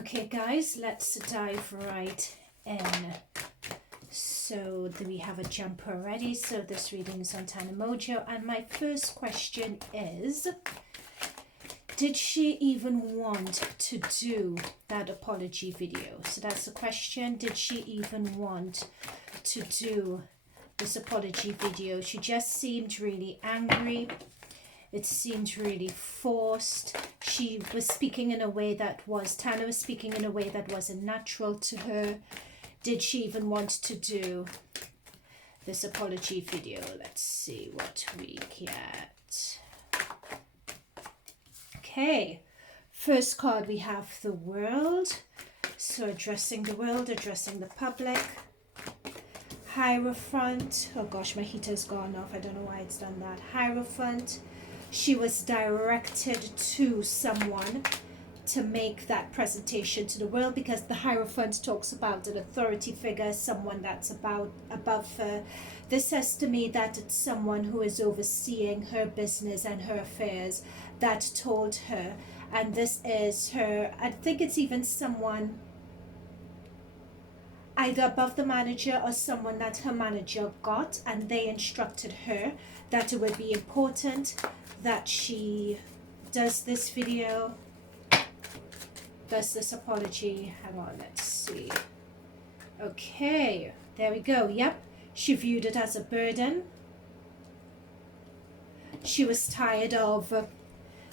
Okay guys, let's dive right in. So we have a jumper already. So this reading is on Tana Mongeau, and my first question is, did she even want to do that apology video? So that's the question. Did she even want to do this apology video? She just seemed really angry. It seemed really forced. She was speaking in a way that was, Tana was speaking in a way that wasn't natural to her. Did she even want to do this apology video? Let's see what we get. Okay, first card we have the world. So addressing the world, addressing the public. Hierophant. Oh gosh, my heater's gone off. I don't know why it's done that. Hierophant. She was directed to someone to make that presentation to the world, because the Hierophant talks about an authority figure, someone that's above her. This says to me that it's someone who is overseeing her business and her affairs that told her. And this is her, I think it's even someone either above the manager or someone that her manager got, and they instructed her that it would be important that she does this video, does this apology. Hang on, let's see. Okay, there we go. Yep, she viewed it as a burden. She was tired of,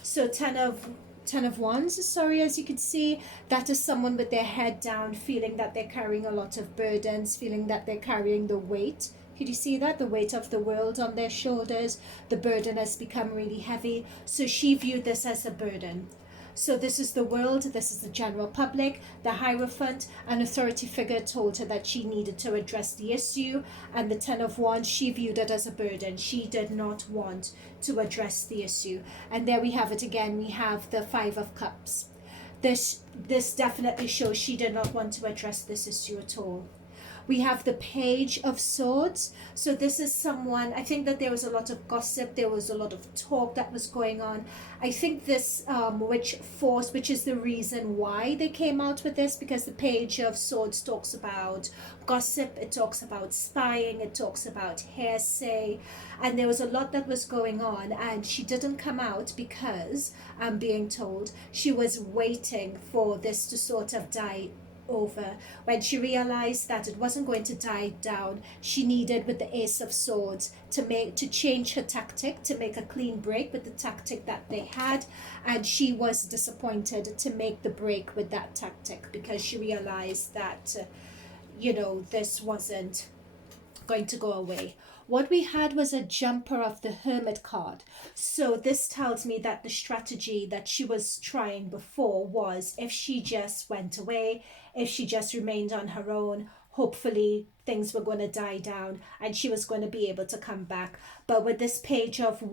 so Ten of Wands, sorry, as you can see, that is someone with their head down, feeling that they're carrying a lot of burdens, feeling that they're carrying the weight. Could you see that? The weight of the world on their shoulders. The burden has become really heavy. So she viewed this as a burden. So this is the world, this is the general public. The Hierophant, an authority figure, told her that she needed to address the issue. And the Ten of Wands, she viewed it as a burden. She did not want to address the issue. And there we have it again. We have the Five of Cups. This definitely shows she did not want to address this issue at all. We have the Page of Swords. So this is someone, I think that there was a lot of gossip, there was a lot of talk that was going on. I think this, which is the reason why they came out with this, because the Page of Swords talks about gossip, it talks about spying, it talks about hearsay, and there was a lot that was going on, and she didn't come out because, I'm being told, she was waiting for this to sort of die over. When she realized that it wasn't going to die down, she needed, with the Ace of Swords, to change her tactic, to make a clean break with the tactic that they had. And she was disappointed to make the break with that tactic, because she realized that this wasn't going to go away. What we had was a jumper of the Hermit card. So this tells me that the strategy that she was trying before was, if she just went away, if she just remained on her own, hopefully things were going to die down and she was going to be able to come back. But with this Page of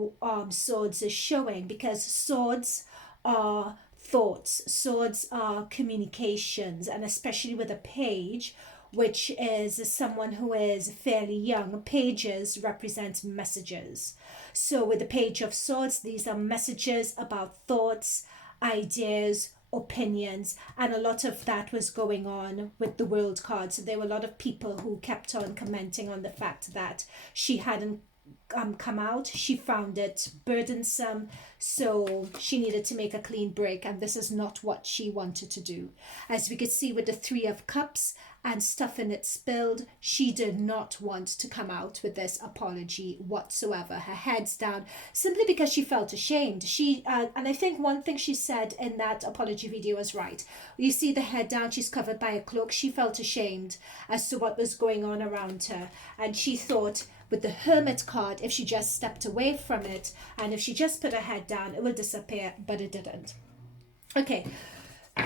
Swords is showing, because swords are thoughts, swords are communications, and especially with a page, which is someone who is fairly young. Pages represent messages. So with the Page of Swords, these are messages about thoughts, ideas, opinions, and a lot of that was going on with the World card. So there were a lot of people who kept on commenting on the fact that she hadn't come out. She found it burdensome, so she needed to make a clean break, and this is not what she wanted to do. As we could see with the Three of Cups and stuff in it spilled, she did not want to come out with this apology whatsoever. Her head's down, simply because she felt ashamed. And I think one thing she said in that apology video was right. You see the head down, she's covered by a cloak. She felt ashamed as to what was going on around her, and she thought, with the Hermit card, if she just stepped away from it and if she just put her head down, it would disappear, but it didn't. Okay,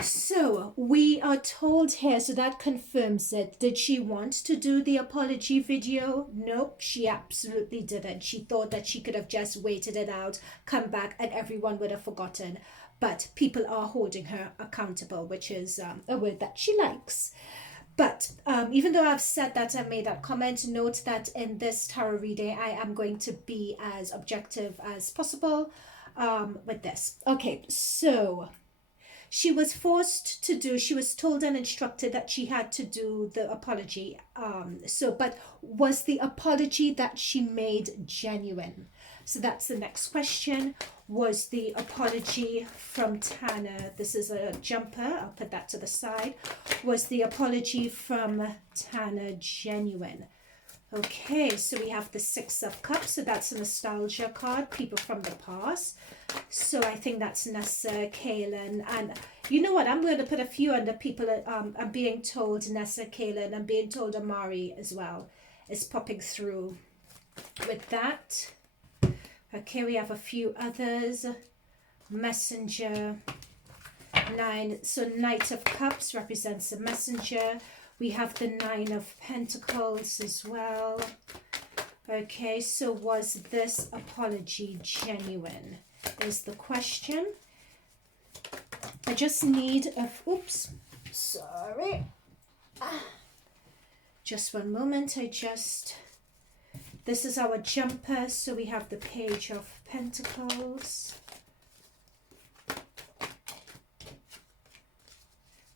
so we are told here, so that confirms it. Did she want to do the apology video? Nope, she absolutely didn't. She thought that she could have just waited it out, come back, and everyone would have forgotten. But people are holding her accountable, which is a word that she likes. But even though I've said that, I made that comment, note that in this tarot reading, I am going to be as objective as possible with this. Okay, so she was forced to do, she was told and instructed that she had to do the apology. But was the apology that she made genuine? So that's the next question. Was the apology from Tana, this is a jumper, I'll put that to the side. Was the apology from Tana genuine? Okay, so we have the Six of Cups, so that's a nostalgia card, people from the past. So I think that's Nessa Khaleen, and you know what, I'm going to put a few under people. I'm being told Nessa Khaleen, I'm being told Imari as well is popping through with that. Okay, we have a few others. Messenger, 9. So Knight of Cups represents a messenger. We have the 9 of Pentacles as well. Okay, so was this apology genuine? Is the question. I just need a... Oops, sorry. Just one moment, this is our jumper, so we have the Page of Pentacles.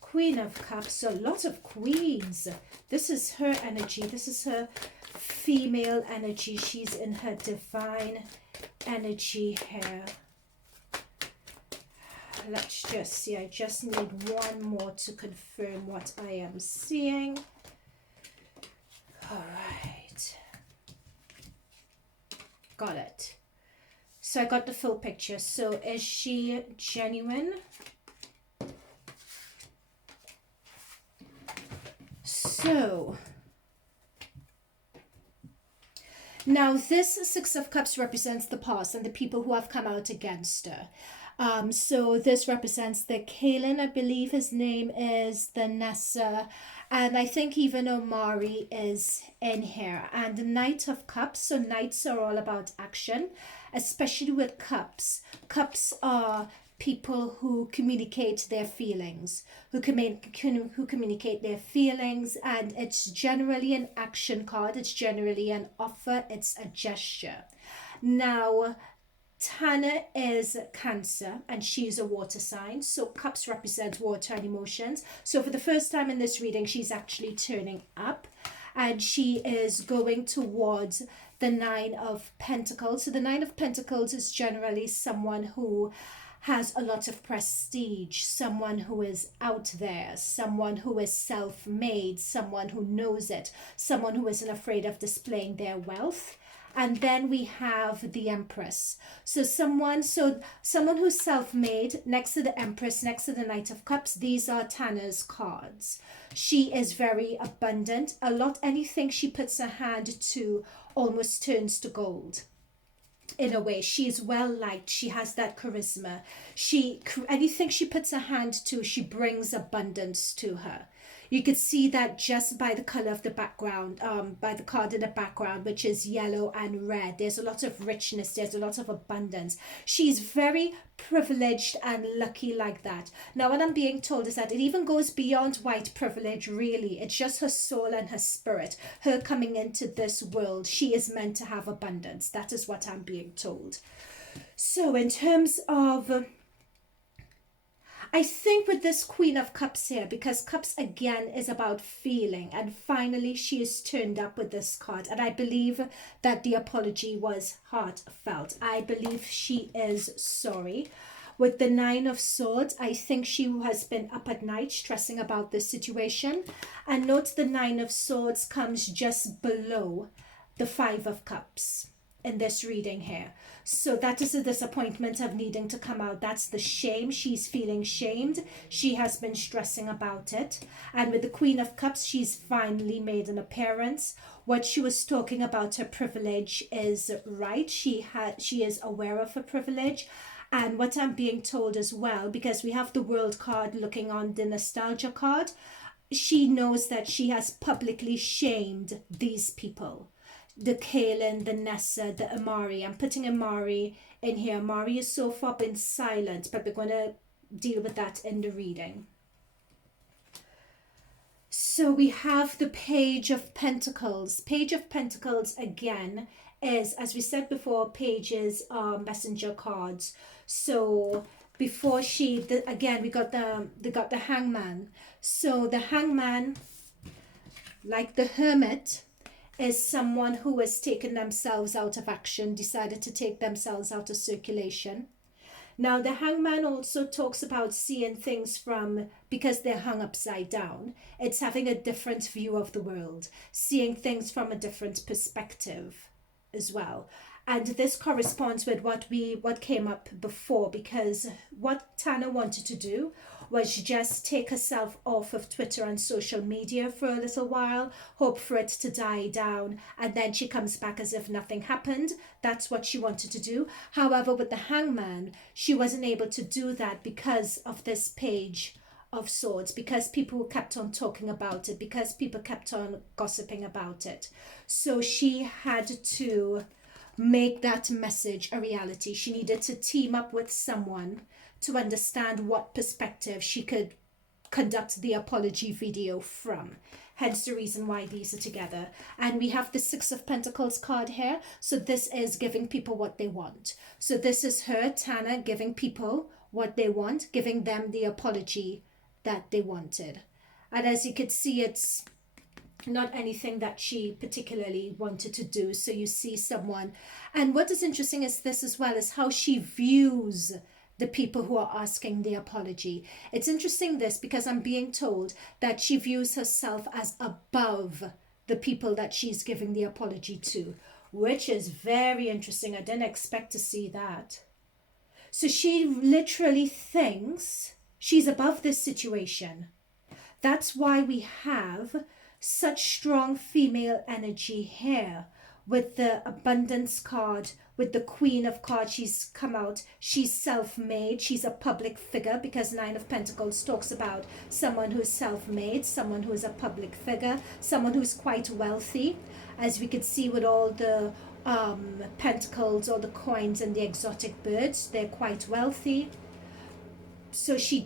Queen of Cups, so a lot of queens. This is her energy. This is her female energy. She's in her divine energy here. Let's just see. I just need one more to confirm what I am seeing. All right. Got it. So I got the full picture. So is she genuine? So now this Six of Cups represents the past and the people who have come out against her. So this represents the Khaleen, I believe his name is, the Nessa, and I think even Imari is in here. And the Knight of Cups, so knights are all about action, especially with cups. Cups are people who communicate their feelings, who communicate their feelings, and it's generally an action card, it's generally an offer, it's a gesture. Now, Tana is Cancer and she's a water sign, so cups represents water and emotions. So for the first time in this reading, she's actually turning up and she is going towards the 9 of Pentacles. So the 9 of Pentacles is generally someone who has a lot of prestige, someone who is out there, someone who is self-made, someone who knows it, someone who isn't afraid of displaying their wealth. And then we have the Empress. So someone who's self-made, next to the Empress, next to the Knight of Cups, these are Tana's cards. She is very abundant. Anything she puts her hand to almost turns to gold. In a way, she's well liked. She has that charisma. Anything she puts her hand to, she brings abundance to her. You could see that just by the color of the background, by the card in the background, which is yellow and red. There's a lot of richness. There's a lot of abundance. She's very privileged and lucky like that. Now, what I'm being told is that it even goes beyond white privilege, really. It's just her soul and her spirit, her coming into this world. She is meant to have abundance. That is what I'm being told. So in terms of... I think with this Queen of Cups here, because Cups again is about feeling, and finally she is turned up with this card, and I believe that the apology was heartfelt. I believe she is sorry. With the 9 of Swords, I think she has been up at night stressing about this situation, and note the 9 of Swords comes just below the 5 of Cups in this reading here. So that is a disappointment of needing to come out. That's the shame. She's feeling shamed. She has been stressing about it. And with the Queen of Cups, she's finally made an appearance. What she was talking about, her privilege, is right. She is aware of her privilege. And what I'm being told as well, because we have the World card looking on the nostalgia card, she knows that she has publicly shamed these people. The Khaleen, the Nessa, the Imari. I'm putting Imari in here. Imari has so far been silent, but we're going to deal with that in the reading. So we have the Page of Pentacles. Page of Pentacles, again, is, as we said before, pages are messenger cards. So before again, we got the hangman. So the hangman, like the hermit, is someone who has taken themselves out of action, decided to take themselves out of circulation. Now, the hangman also talks about seeing things because they're hung upside down. It's having a different view of the world, seeing things from a different perspective as well. And this corresponds with what came up before, because what Tana wanted to do was just take herself off of Twitter and social media for a little while, hope for it to die down, and then she comes back as if nothing happened. That's what she wanted to do. However, with the hangman, she wasn't able to do that because of this page of swords, because people kept on talking about it, because people kept on gossiping about it. So she had to make that message a reality. She needed to team up with someone to understand what perspective she could conduct the apology video from. Hence the reason why these are together. And we have the Six of Pentacles card here. So this is giving people what they want. So this is her, Tana, giving people what they want, giving them the apology that they wanted. And as you could see, it's not anything that she particularly wanted to do. So you see someone, and what is interesting is this as well, is how she views the people who are asking the apology. It's interesting this, because I'm being told that she views herself as above the people that she's giving the apology to, which is very interesting. I didn't expect to see that. So she literally thinks she's above this situation. That's why we have such strong female energy here with the abundance card, with the Queen of Cards. She's come out, she's self-made, she's a public figure, because Nine of Pentacles talks about someone who's self-made, someone who's a public figure, someone who's quite wealthy, as we could see with all the pentacles, all the coins and the exotic birds. They're quite wealthy. So she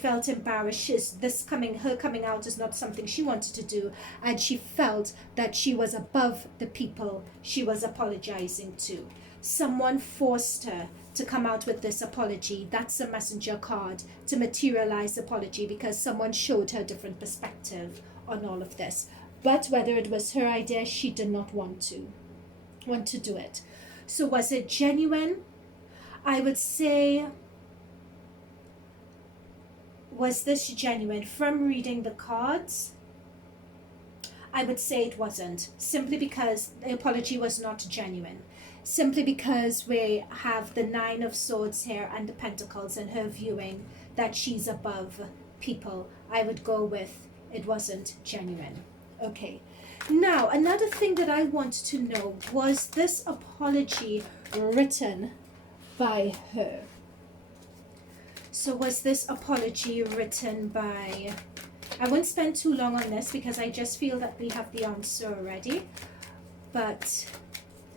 felt embarrassed. Her coming out is not something she wanted to do, and she felt that she was above the people she was apologizing to. Someone forced her to come out with this apology. That's a messenger card to materialize apology, because someone showed her a different perspective on all of this. But whether it was her idea, she did not want to do it. So was it genuine? I would say, was this genuine? From reading the cards, I would say it wasn't, simply because the apology was not genuine. Simply because we have the Nine of Swords here and the Pentacles, and her viewing that she's above people. I would go with it wasn't genuine. Okay. Now, another thing that I want to know, was this apology written by her? So was this apology written by... I won't spend too long on this, because I just feel that we have the answer already. But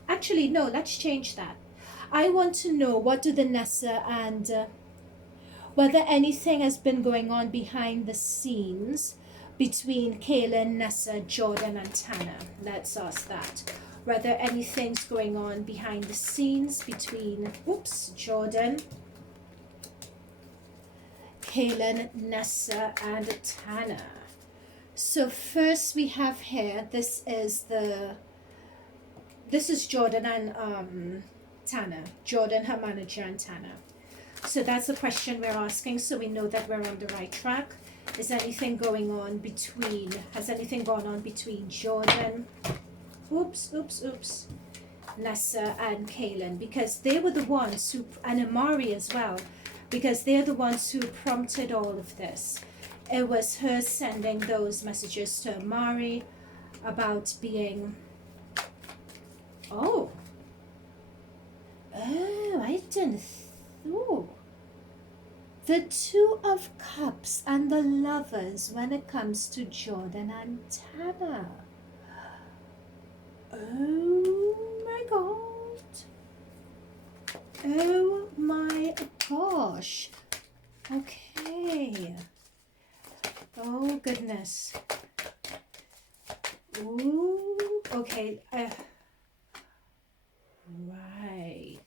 actually, no, let's change that. I want to know, what do the Nessa and whether anything has been going on behind the scenes between Khaleen, Nessa, Jordan and Tana. Let's ask that. Whether anything's going on behind the scenes between Jordan, Khaleen, Nessa and Tana. So first we have here, this is Jordan and Tana. Jordan, her manager, and Tana. So that's the question we're asking, so we know that we're on the right track. Is anything going on between, has anything gone on between Jordan, Nessa and Khaleen? Because they were the ones who, and Imari as well, because they're the ones who prompted all of this. It was her sending those messages to Imari about being, I didn't, the Two of Cups and the Lovers when it comes to Jordan and Tana. Oh my god. Oh my gosh. Okay. Oh goodness. Ooh, okay. Right.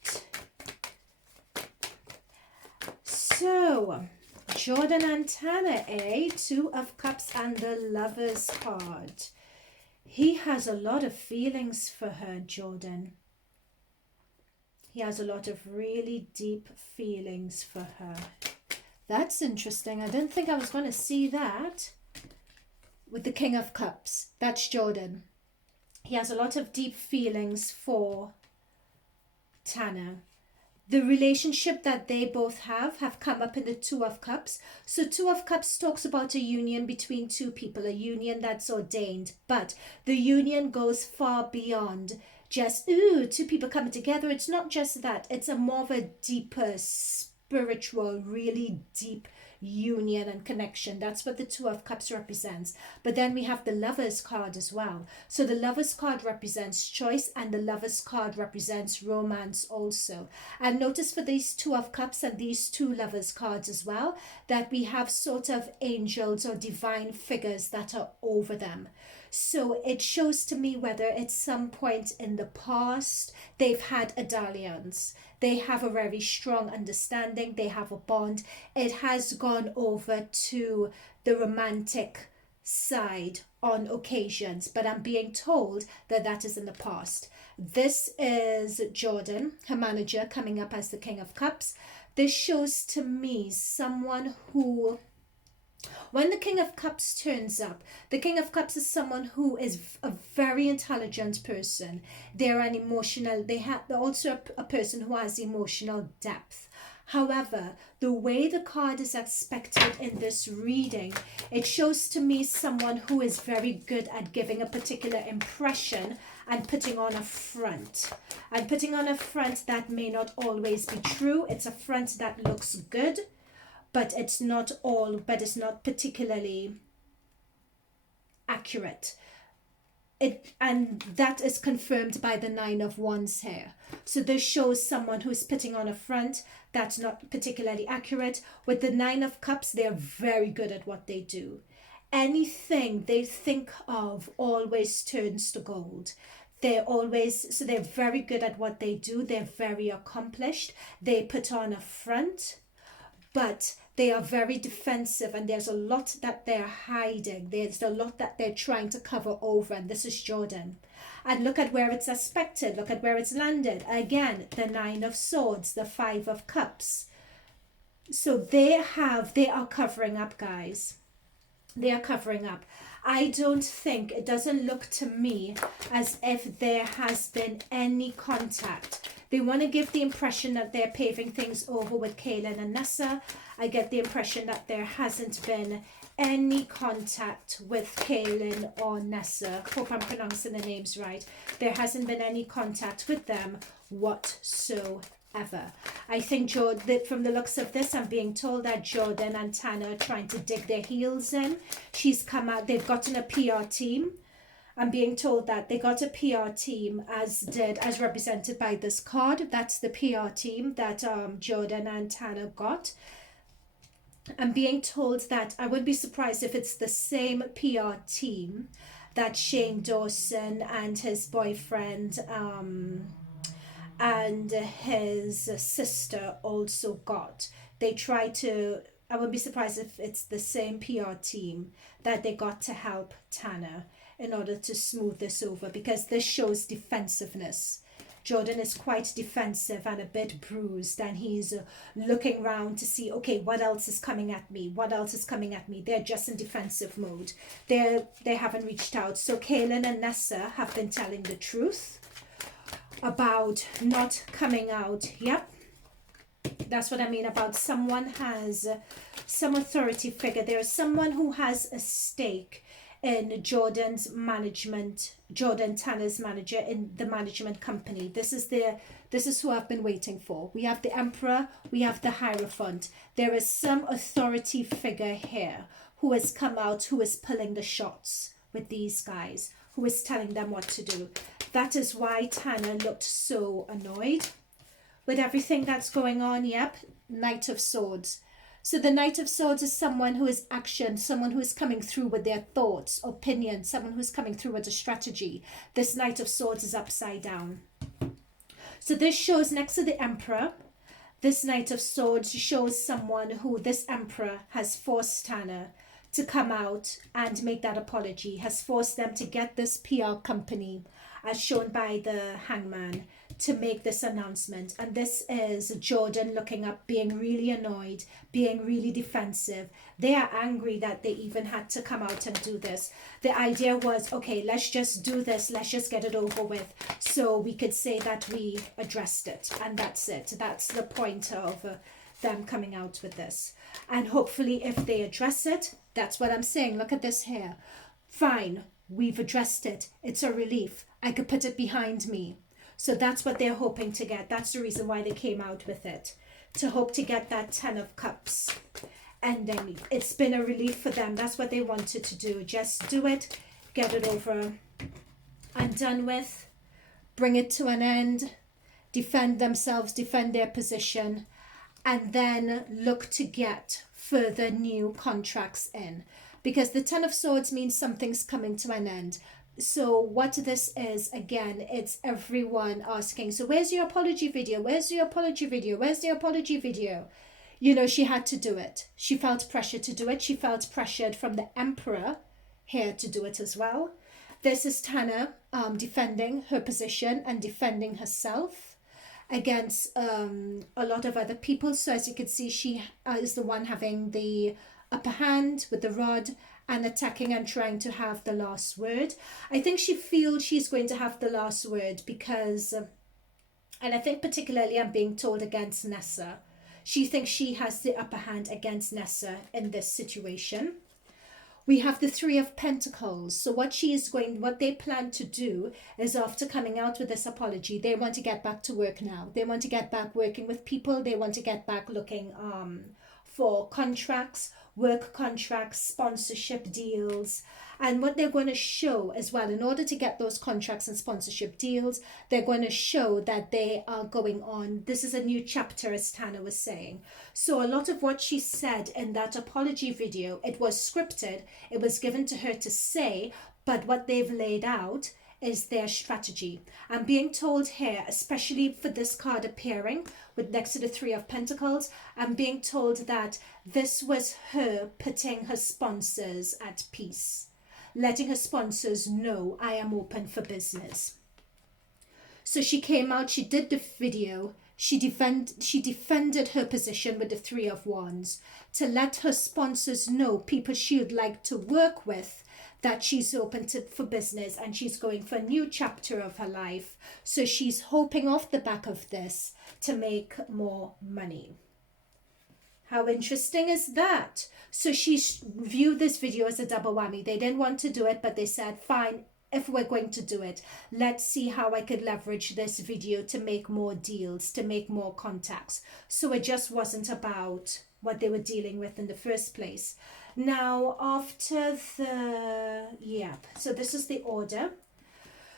Jordan and Tana, Two of Cups and the Lover's card. He has a lot of feelings for her, Jordan. He has a lot of really deep feelings for her. That's interesting. I didn't think I was going to see that. With the King of Cups. That's Jordan. He has a lot of deep feelings for Tana. The relationship that they both have come up in the Two of Cups. So Two of Cups talks about a union between two people, a union that's ordained. But the union goes far beyond just, two people coming together. It's not just that. It's a more of a deeper, spiritual, really deep union and connection. That's what the Two of Cups represents. But then we have the Lover's card as well. So the Lover's card represents choice, and the Lover's card represents romance also. And notice for these Two of Cups and these two Lover's cards as well, that we have sort of angels or divine figures that are over them. So it shows to me whether at some point in the past they've had a dalliance. They have a very strong understanding. They have a bond. It has gone over to the romantic side on occasions, but I'm being told that that is in the past. This is Jordan, her manager, coming up as the King of Cups. This shows to me someone who, when the King of Cups turns up, the King of Cups is someone who is a very intelligent person. They're an emotional, they're also a person who has emotional depth. However, the way the card is expected in this reading, it shows to me someone who is very good at giving a particular impression and putting on a front. And putting on a front that may not always be true. It's a front that looks good, but it's not particularly accurate. And that is confirmed by the Nine of Wands here. So this shows someone who's putting on a front that's not particularly accurate. With the Nine of Cups, they're very good at what they do. Anything they think of always turns to gold. They're very good at what they do. They're very accomplished. They put on a front, but they are very defensive, and there's a lot that they're hiding. There's a lot that they're trying to cover over, and this is Jordan. And look at where it's expected. Look at where it's landed. Again, the Nine of Swords, the Five of Cups. So they are covering up, guys. They are covering up. I don't think, it doesn't look to me as if there has been any contact. They want to give the impression that they're paving things over with Khaleen and Nessa. I get the impression that there hasn't been any contact with Khaleen or Nessa. Hope I'm pronouncing the names right. There hasn't been any contact with them whatsoever. I think from the looks of this, I'm being told that Jordan and Tana are trying to dig their heels in. She's come out, they've gotten a PR team. I'm being told that they got a PR team as represented by this card. That's the PR team that Jordan and Tana got. I'm being told that I would be surprised if it's the same PR team that Shane Dawson and his boyfriend and his sister also got. I would be surprised if it's the same PR team that they got to help Tana in order to smooth this over, because this shows defensiveness. Jordan is quite defensive and a bit bruised, and he's looking around to see, okay, what else is coming at me? What else is coming at me? They're just in defensive mode. They haven't reached out. So Khaleen and Nessa have been telling the truth about not coming out. Yep. That's what I mean about someone has some authority figure. There is someone who has a stake in Jordan's management, Tana's manager in the management company. This is who I've been waiting for. We have the Emperor, we have the Hierophant. There is some authority figure here who has come out, who is pulling the shots with these guys, who is telling them what to do. That is why Tana looked so annoyed with everything that's going on. Yep, Knight of Swords. So the Knight of Swords is someone who is action, someone who is coming through with their thoughts, opinions, someone who is coming through with a strategy. This Knight of Swords is upside down. So this shows next to the Emperor This Knight of Swords shows someone who, this Emperor, has forced Tana to come out and make that apology, has forced them to get this PR company, as shown by the Hangman, to make this announcement. And this is Jordan looking up, being really annoyed, being really defensive. They are angry that they even had to come out and do this. The idea was, okay, let's just do this, let's just get it over with, so we could say that we addressed it, and that's it. That's the point of them coming out with this. And hopefully if they address it, that's what I'm saying. Look at this here. Fine, we've addressed it. It's a relief. I could put it behind me. So that's what they're hoping to get. That's the reason why they came out with it, to hope to get that 10 of Cups. And then it's been a relief for them. That's what they wanted to do. Just do it, get it over and done with, bring it to an end, defend themselves, defend their position, and then look to get further new contracts in. Because the 10 of Swords means something's coming to an end. So what this is, again, it's everyone asking, so where's your apology video? Where's your apology video? Where's the apology video? You know, she had to do it. She felt pressure to do it. She felt pressured from the Emperor here to do it as well. This is Tana defending her position and defending herself against a lot of other people. So as you can see, she is the one having the upper hand with the rod and attacking and trying to have the last word. I think she feels she's going to have the last word because, and I think particularly I'm being told against Nessa. She thinks she has the upper hand against Nessa in this situation. We have the 3 of Pentacles. So what they plan to do is, after coming out with this apology, they want to get back to work now. They want to get back working with people. They want to get back looking for contracts, work contracts, sponsorship deals. And what they're going to show as well, in order to get those contracts and sponsorship deals, they're going to show that they are going on. This is a new chapter, as Tana was saying. So a lot of what she said in that apology video, it was scripted. It was given to her to say, but what they've laid out is their strategy. I'm being told here, especially for this card appearing with next to the 3 of Pentacles, I'm being told that this was her putting her sponsors at peace, letting her sponsors know, I am open for business. So she came out, she did the video, she defended her position with the 3 of Wands to let her sponsors know, people she would like to work with, that she's open for business and she's going for a new chapter of her life. So she's hoping off the back of this to make more money. How interesting is that? So she viewed this video as a double whammy. They didn't want to do it, but they said, fine, if we're going to do it, let's see how I could leverage this video to make more deals, to make more contacts. So it just wasn't about what they were dealing with in the first place. Now, after so this is the order.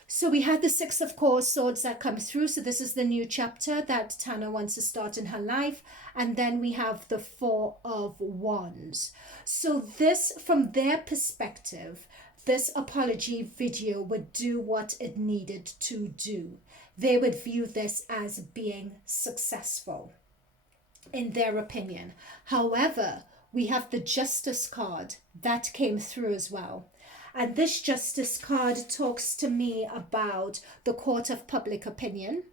So we had the 6 of Swords that come through. So this is the new chapter that Tana wants to start in her life. And then we have the 4 of Wands. So this, from their perspective, this apology video would do what it needed to do. They would view this as being successful, in their opinion. However, we have the Justice card that came through as well. And this Justice card talks to me about the court of public opinion.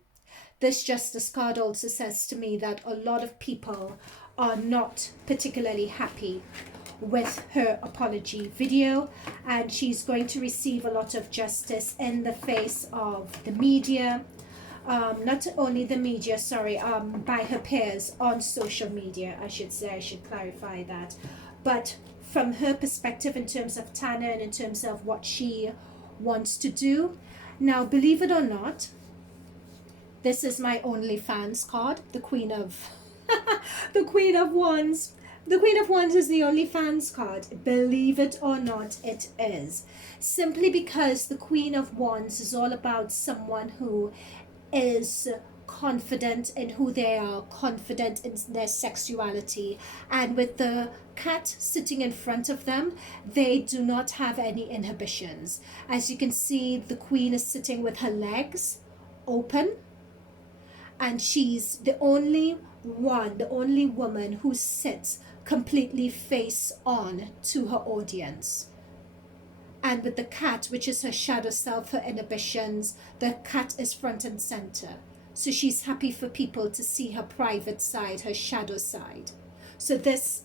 This Justice card also says to me that a lot of people are not particularly happy with her apology video, and she's going to receive a lot of justice in the face of the media, not only the media, by her peers on social media, I should say, I should clarify that. But from her perspective, in terms of Tana and in terms of what she wants to do. Now, believe it or not, this is my OnlyFans card, the Queen of the Queen of Wands. The Queen of Wands is the OnlyFans card. Believe it or not, it is. Simply because the Queen of Wands is all about someone who is confident in who they are, confident in their sexuality, and with the cat sitting in front of them, they do not have any inhibitions. As you can see, the Queen is sitting with her legs open, and she's the only one, the only woman who sits completely face on to her audience. And with the cat, which is her shadow self, her inhibitions, the cat is front and center. So she's happy for people to see her private side, her shadow side. So this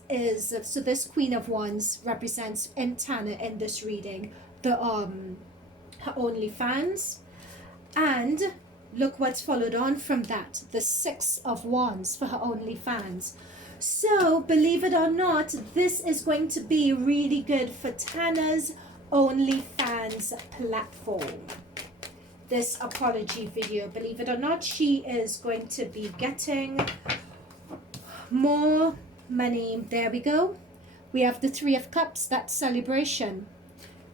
Queen of Wands represents in Tana in this reading the her OnlyFans. And look what's followed on from that, the Six of Wands for her OnlyFans. So believe it or not, this is going to be really good for Tana's OnlyFans platform. This apology video, believe it or not, she is going to be getting more money. There we go. We have the Three of Cups. That's celebration.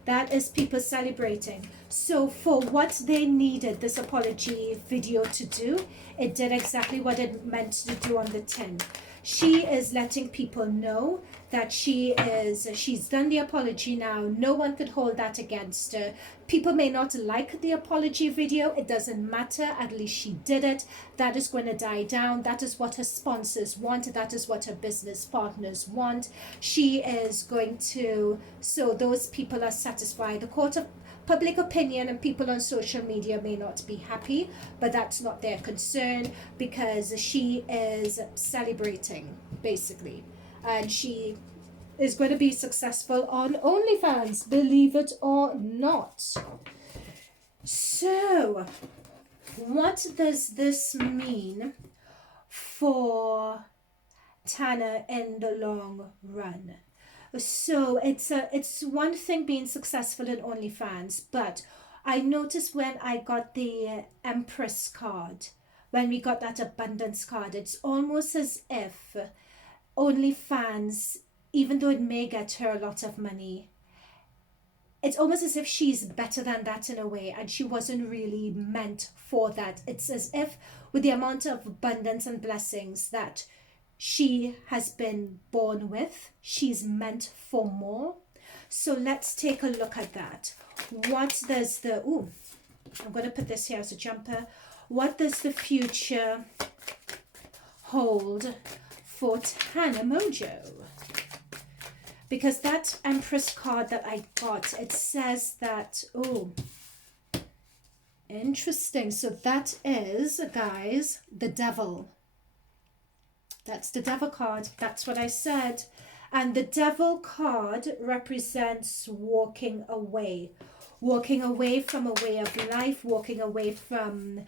That is people celebrating. So for what they needed this apology video to do, it did exactly what it meant to do on the tin. She is letting people know that she's done the apology now. No one could hold that against her. People may not like the apology video. It doesn't matter. At least she did it. That is going to die down. That is what her sponsors want. That is what her business partners want. She is going to, so those people are satisfied. The court of public opinion and people on social media may not be happy, but that's not their concern because she is celebrating, basically. And she is going to be successful on OnlyFans, believe it or not. So, what does this mean for Tana in the long run? So it's one thing being successful in OnlyFans, but I noticed when I got the Empress card, when we got that abundance card, it's almost as if OnlyFans, even though it may get her a lot of money, it's almost as if she's better than that in a way, and she wasn't really meant for that. It's as if with the amount of abundance and blessings that she has been born with, she's meant for more. So let's take a look at that. What does the, I'm going to put this here as a jumper. What does the future hold for Tana Mongeau? Because that Empress card that I got, it says that, interesting. So that is, guys, the Devil. That's the Devil card. That's what I said. And the Devil card represents walking away from a way of life, walking away from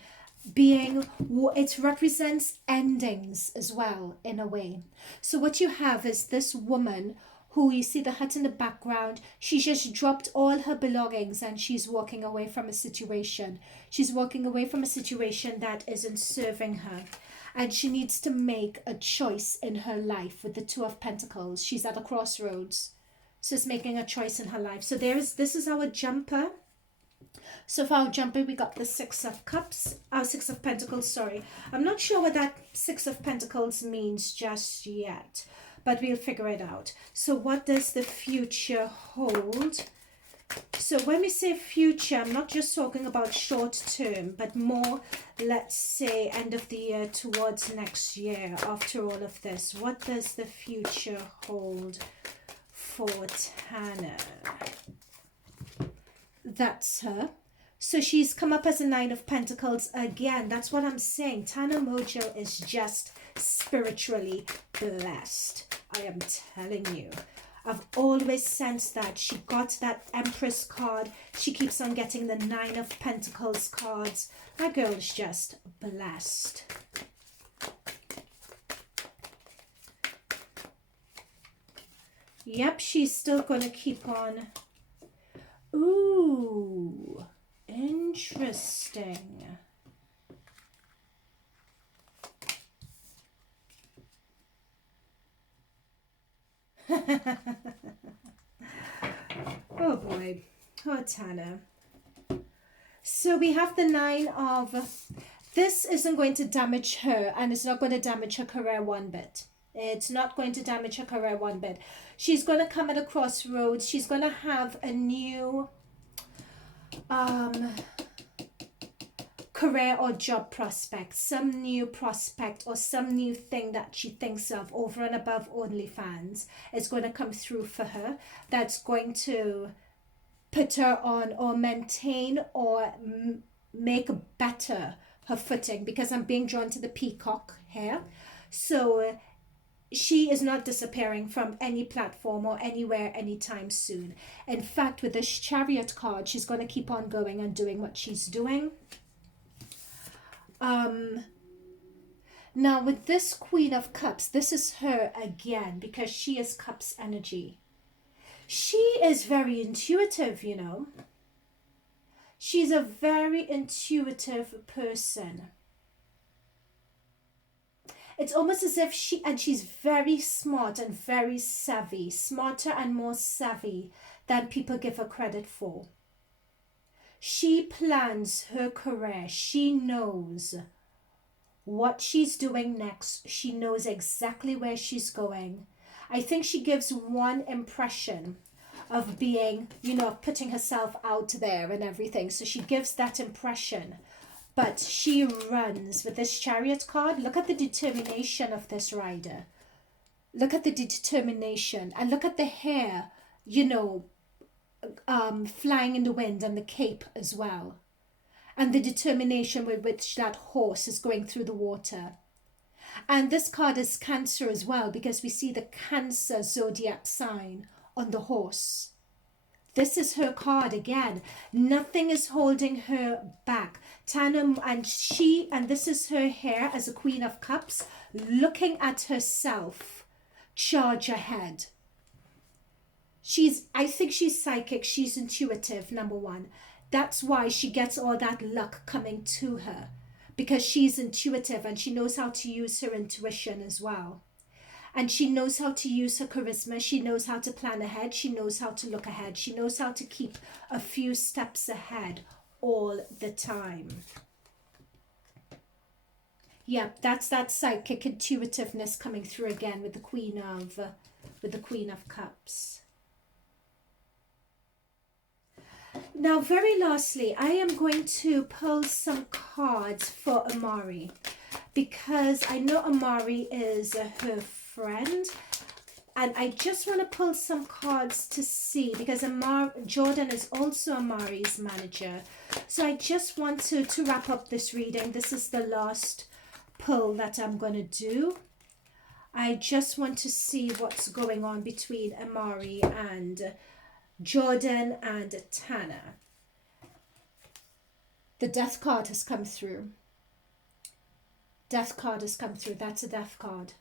being, it represents endings as well in a way. So what you have is this woman who, you see the hut in the background, she just dropped all her belongings and she's walking away from a situation. She's walking away from a situation that isn't serving her. And she needs to make a choice in her life with the Two of Pentacles. She's at a crossroads. So it's making a choice in her life. So this is our jumper. So for our jumper, we got the Six of Cups. Six of Pentacles, sorry. I'm not sure what that Six of Pentacles means just yet, but we'll figure it out. So what does the future hold? So when we say future, I'm not just talking about short term, but more, let's say, end of the year towards next year after all of this. What does the future hold for Tana? That's her. So she's come up as a Nine of Pentacles again. That's what I'm saying. Tana Mongeau is just spiritually blessed. I am telling you. I've always sensed that. She got that Empress card. She keeps on getting the Nine of Pentacles cards. That girl is just blessed. Yep, she's still going to keep on. Ooh, interesting. Oh boy. Oh, Tana. So we have the Nine of... This isn't going to damage her, and it's not going to damage her career one bit. It's not going to damage her career one bit. She's going to come at a crossroads. She's going to have a new career or job prospect, some new prospect or some new thing that she thinks of over and above OnlyFans is going to come through for her, that's going to put her on or maintain or make better her footing, because I'm being drawn to the peacock here. So she is not disappearing from any platform or anywhere anytime soon. In fact, with this Chariot card, she's going to keep on going and doing what she's doing. Now with this Queen of Cups, this is her again, because she is Cups energy. She is very intuitive, you know. She's a very intuitive person. It's almost as if she's very smart and very savvy, smarter and more savvy than people give her credit for. She plans her career. She knows what she's doing next. She knows exactly where she's going. I think she gives one impression of being, you know, putting herself out there and everything. So she gives that impression. But she runs with this Chariot card. Look at the determination of this rider. Look at the determination. And look at the hair, you know, flying in the wind, and the cape as well. And the determination with which that horse is going through the water. And this card is Cancer as well, because we see the Cancer zodiac sign on the horse. This is her card again. Nothing is holding her back. Tana, and this is her hair as a Queen of Cups, looking at herself, charge ahead. I think she's psychic, she's intuitive, number one. That's why she gets all that luck coming to her, because she's intuitive and she knows how to use her intuition as well. And she knows how to use her charisma. She knows how to plan ahead. She knows how to look ahead. She knows how to keep a few steps ahead all the time. Yep, that's that psychic intuitiveness coming through again with the Queen of Cups. Now, very lastly, I am going to pull some cards for Imari, because I know Imari is her friend, and I just want to pull some cards to see, because Jordan is also Imari's manager. So I just want to wrap up this reading. This is the last pull that I'm going to do. I just want to see what's going on between Imari and Jordan and Tana. The Death card has come through. Death card has come through. That's a Death card.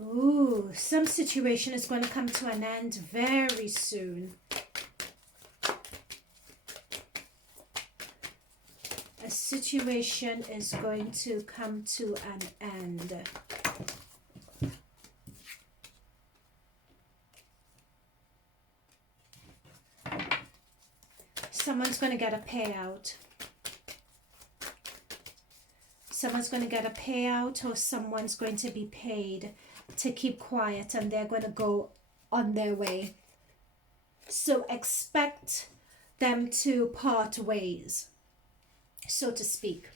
Ooh, some situation is going to come to an end very soon. A situation is going to come to an end. Someone's going to get a payout. Someone's going to get a payout, or someone's going to be paid to keep quiet, and they're going to go on their way. So expect them to part ways, so to speak.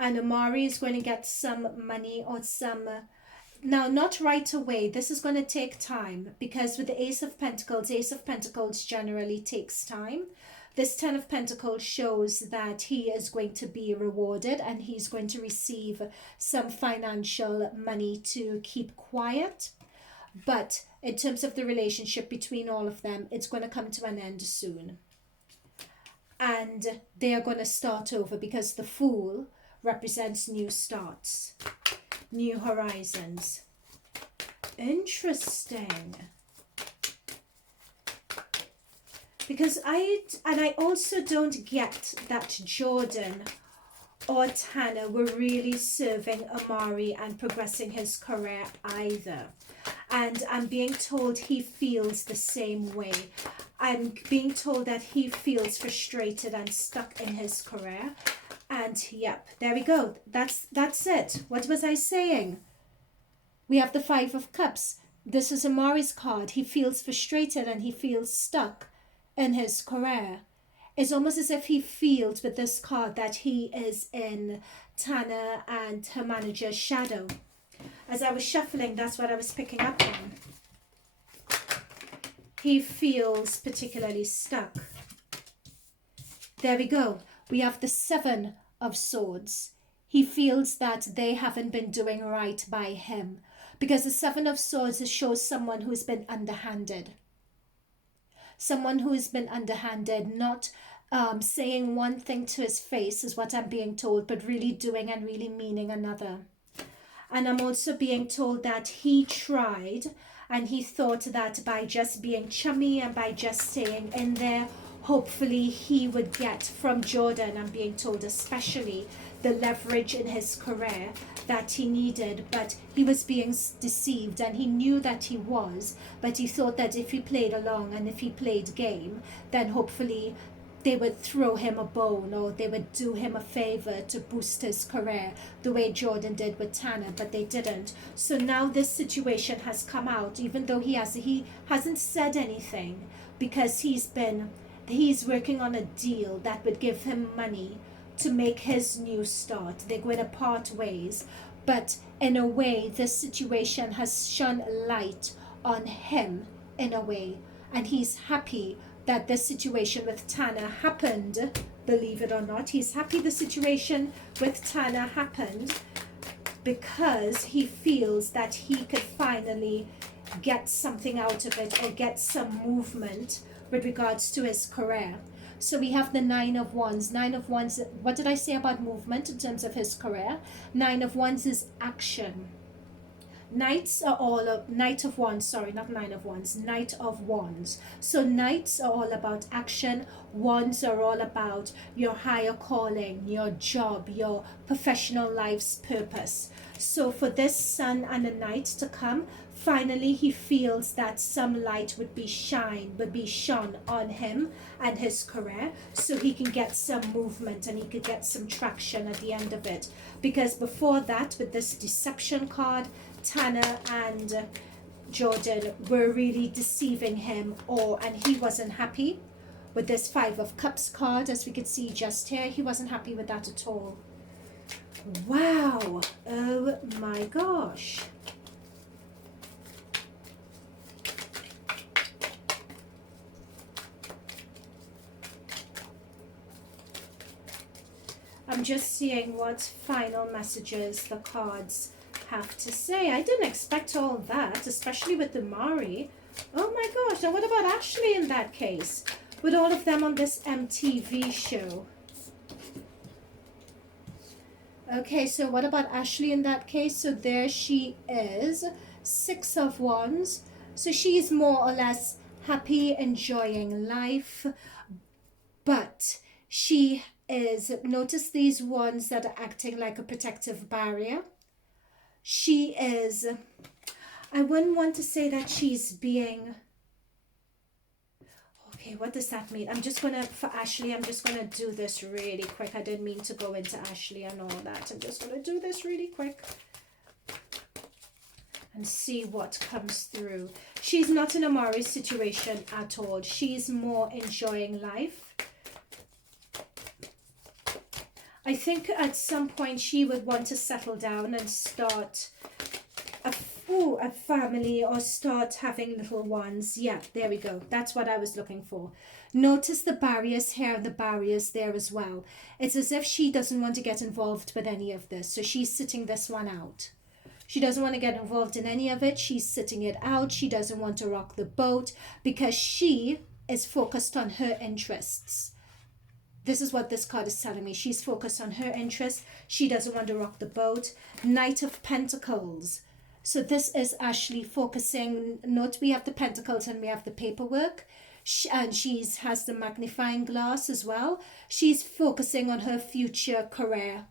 And Imari is going to get some money or some... Now, not right away. This is going to take time, because with the Ace of Pentacles generally takes time. This Ten of Pentacles shows that he is going to be rewarded, and he's going to receive some financial money to keep quiet. But in terms of the relationship between all of them, it's going to come to an end soon. And they are going to start over, because the Fool represents new starts, new horizons. Interesting. Because I also don't get that Jordan or Tana were really serving Imari and progressing his career either. And I'm being told he feels the same way. I'm being told that he feels frustrated and stuck in his career. And yep, there we go. That's it. What was I saying? We have the Five of Cups. This is Imari's card. He feels frustrated and he feels stuck in his career. it's almost as if he feels with this card that he is in Tana and her manager's shadow. As I was shuffling, that's what I was picking up on. He feels particularly stuck. There we go. We have the Seven of Swords. He feels that they haven't been doing right by him. Because the Seven of Swords shows someone who's been underhanded. Someone who's been underhanded, not saying one thing to his face is what I'm being told, but really doing and really meaning another. And I'm also being told that he tried and he thought that by just being chummy and by just staying in there, hopefully he would get from Jordan, I'm being told especially, the leverage in his career that he needed. But he was being deceived, and he knew that he was, but he thought that if he played along and if he played game, then hopefully they would throw him a bone, or they would do him a favor to boost his career the way Jordan did with Tana, but they didn't. So now this situation has come out, even though he hasn't said anything, because he's working on a deal that would give him money to make his new start. They're going to part ways, but in a way this situation has shone light on him in a way, and he's happy that this situation with Tana happened. Believe it or not, he's happy the situation with Tana happened, because he feels that he could finally get something out of it, or get some movement with regards to his career. So we have the Nine of Wands. Nine of Wands, what did I say about movement in terms of his career? Nine of Wands is action. Knights are all Knight of Wands, sorry, not Nine of Wands, Knight of Wands. So knights are all about action. Wands are all about your higher calling, your job, your professional life's purpose. So for this Sun and a Knight to come, finally he feels that some light would be shone on him and his career, so he can get some movement and he could get some traction at the end of it. Because before that, with this deception card, Tana and Jordan were really deceiving him, and he wasn't happy with this Five of Cups card, as we could see just here. He wasn't happy with that at all. Wow, oh my gosh. I'm just seeing what final messages the cards have to say. I didn't expect all that, especially with Imari. Oh my gosh, now what about Ashley in that case? With all of them on this MTV show. Okay, so what about Ashley in that case? So there she is, Six of Wands. So she's more or less happy, enjoying life, but she is, notice these ones that are acting like a protective barrier. She is, I wouldn't want to say that she's being, okay, what does that mean? I'm just gonna, for Ashley, I'm just gonna do this really quick. I didn't mean to go into Ashley and all that. I'm just gonna do this really quick and see what comes through. She's not in Imari's situation at all. She's more enjoying life. I think at some point she would want to settle down and start a family, or start having little ones. Yeah, there we go. That's what I was looking for. Notice the barriers here and the barriers there as well. It's as if she doesn't want to get involved with any of this. So she's sitting this one out. She doesn't want to get involved in any of it. She's sitting it out. She doesn't want to rock the boat because she is focused on her interests. This is what this card is telling me. She's focused on her interests. She doesn't want to rock the boat. Knight of Pentacles. So this is Ashley focusing. Note we have the Pentacles and we have the paperwork. And she has the magnifying glass as well. She's focusing on her future career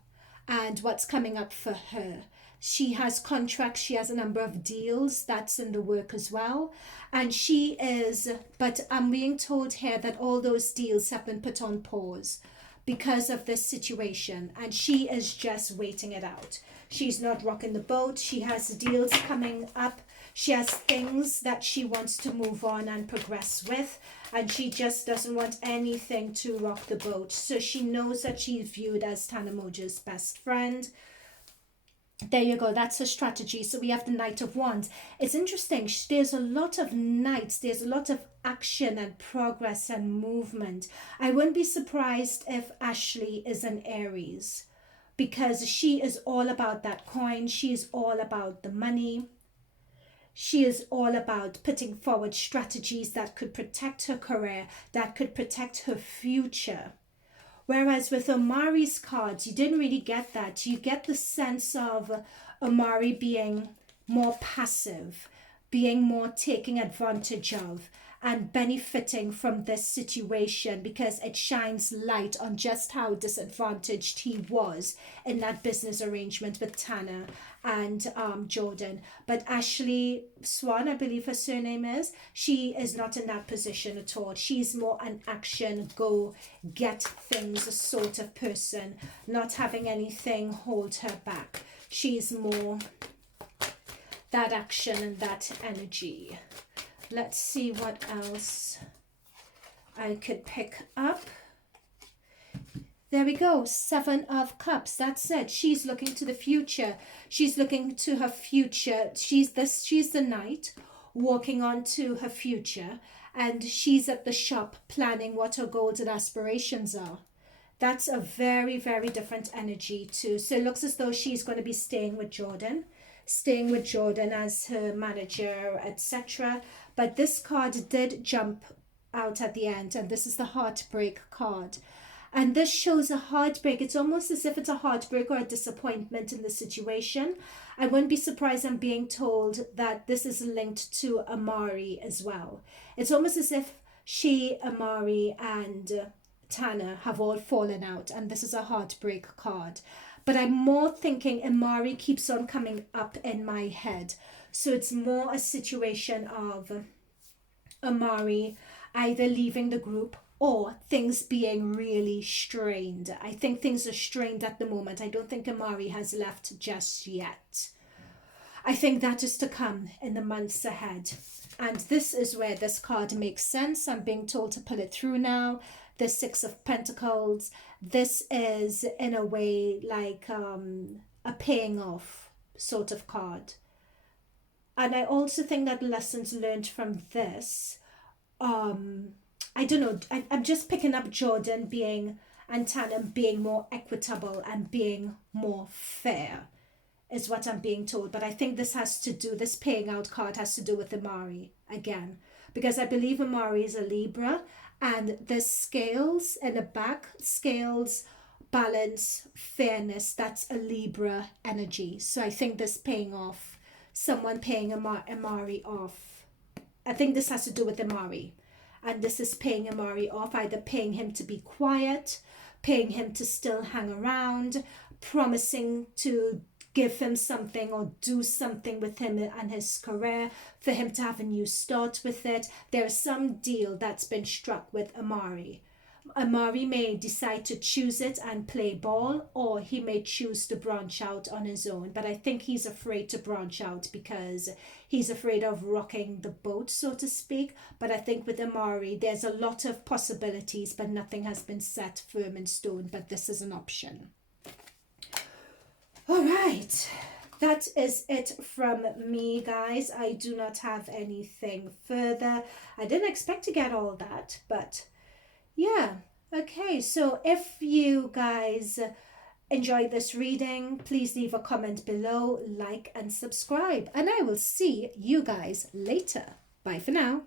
and what's coming up for her. She has contracts. She has a number of deals that's in the work as well. And she is, but I'm being told here that all those deals have been put on pause because of this situation, and she is just waiting it out. She's not rocking the boat. She has deals coming up. She has things that she wants to move on and progress with, and she just doesn't want anything to rock the boat. So she knows that she's viewed as Tana Mongeau's best friend. There you go. That's her strategy. So we have the Knight of Wands. It's interesting. There's a lot of knights. There's a lot of action and progress and movement. I wouldn't be surprised if Ashley is an Aries, because she is all about that coin. She is all about the money. She is all about putting forward strategies that could protect her career, that could protect her future. Whereas with Imari's cards, you didn't really get that. You get the sense of Imari being more passive, being more taking advantage of, and benefiting from this situation, because it shines light on just how disadvantaged he was in that business arrangement with Tana and Jordan. But Ashley Swan, I believe her surname is, she is not in that position at all. She's more an action, go get things sort of person, not having anything hold her back. She's more that action and that energy. Let's see what else I could pick up. There we go. 7 of Cups. That's it. She's looking to the future. She's looking to her future. She's the knight walking on to her future, and she's at the shop planning what her goals and aspirations are. That's a very, very different energy too. So it looks as though she's going to be staying with Jordan as her manager, etc. But this card did jump out at the end, and this is the heartbreak card. And this shows a heartbreak. It's almost as if it's a heartbreak or a disappointment in the situation. I wouldn't be surprised I'm being told that this is linked to Imari as well. It's almost as if Imari and Tana have all fallen out, and this is a heartbreak card. But I'm more thinking Imari keeps on coming up in my head. So it's more a situation of Imari either leaving the group or things being really strained. I think things are strained at the moment. I don't think Imari has left just yet. I think that is to come in the months ahead. And this is where this card makes sense. I'm being told to pull it through now. The 6 of Pentacles. This is in a way like a paying off sort of card. And I also think that lessons learned from this, I don't know, I'm just picking up Jordan and Tana being more equitable and being more fair is what I'm being told. But I think this paying out card has to do with Imari again, because I believe Imari is a Libra, and the scales in the back, scales, balance, fairness, that's a Libra energy. So I think this paying off, someone paying Imari off, I think this has to do with Imari. And this is paying Imari off, either paying him to be quiet, paying him to still hang around, promising to give him something or do something with him and his career, for him to have a new start with it. There's some deal that's been struck with Imari. Imari may decide to choose it and play ball, or he may choose to branch out on his own. But I think he's afraid to branch out because he's afraid of rocking the boat, so to speak. But I think with Imari, there's a lot of possibilities, but nothing has been set firm in stone. But this is an option. All right. That is it from me, guys. I do not have anything further. I didn't expect to get all that, but yeah. Okay, so if you guys enjoyed this reading, please leave a comment below, like and subscribe, and I will see you guys later. Bye for now.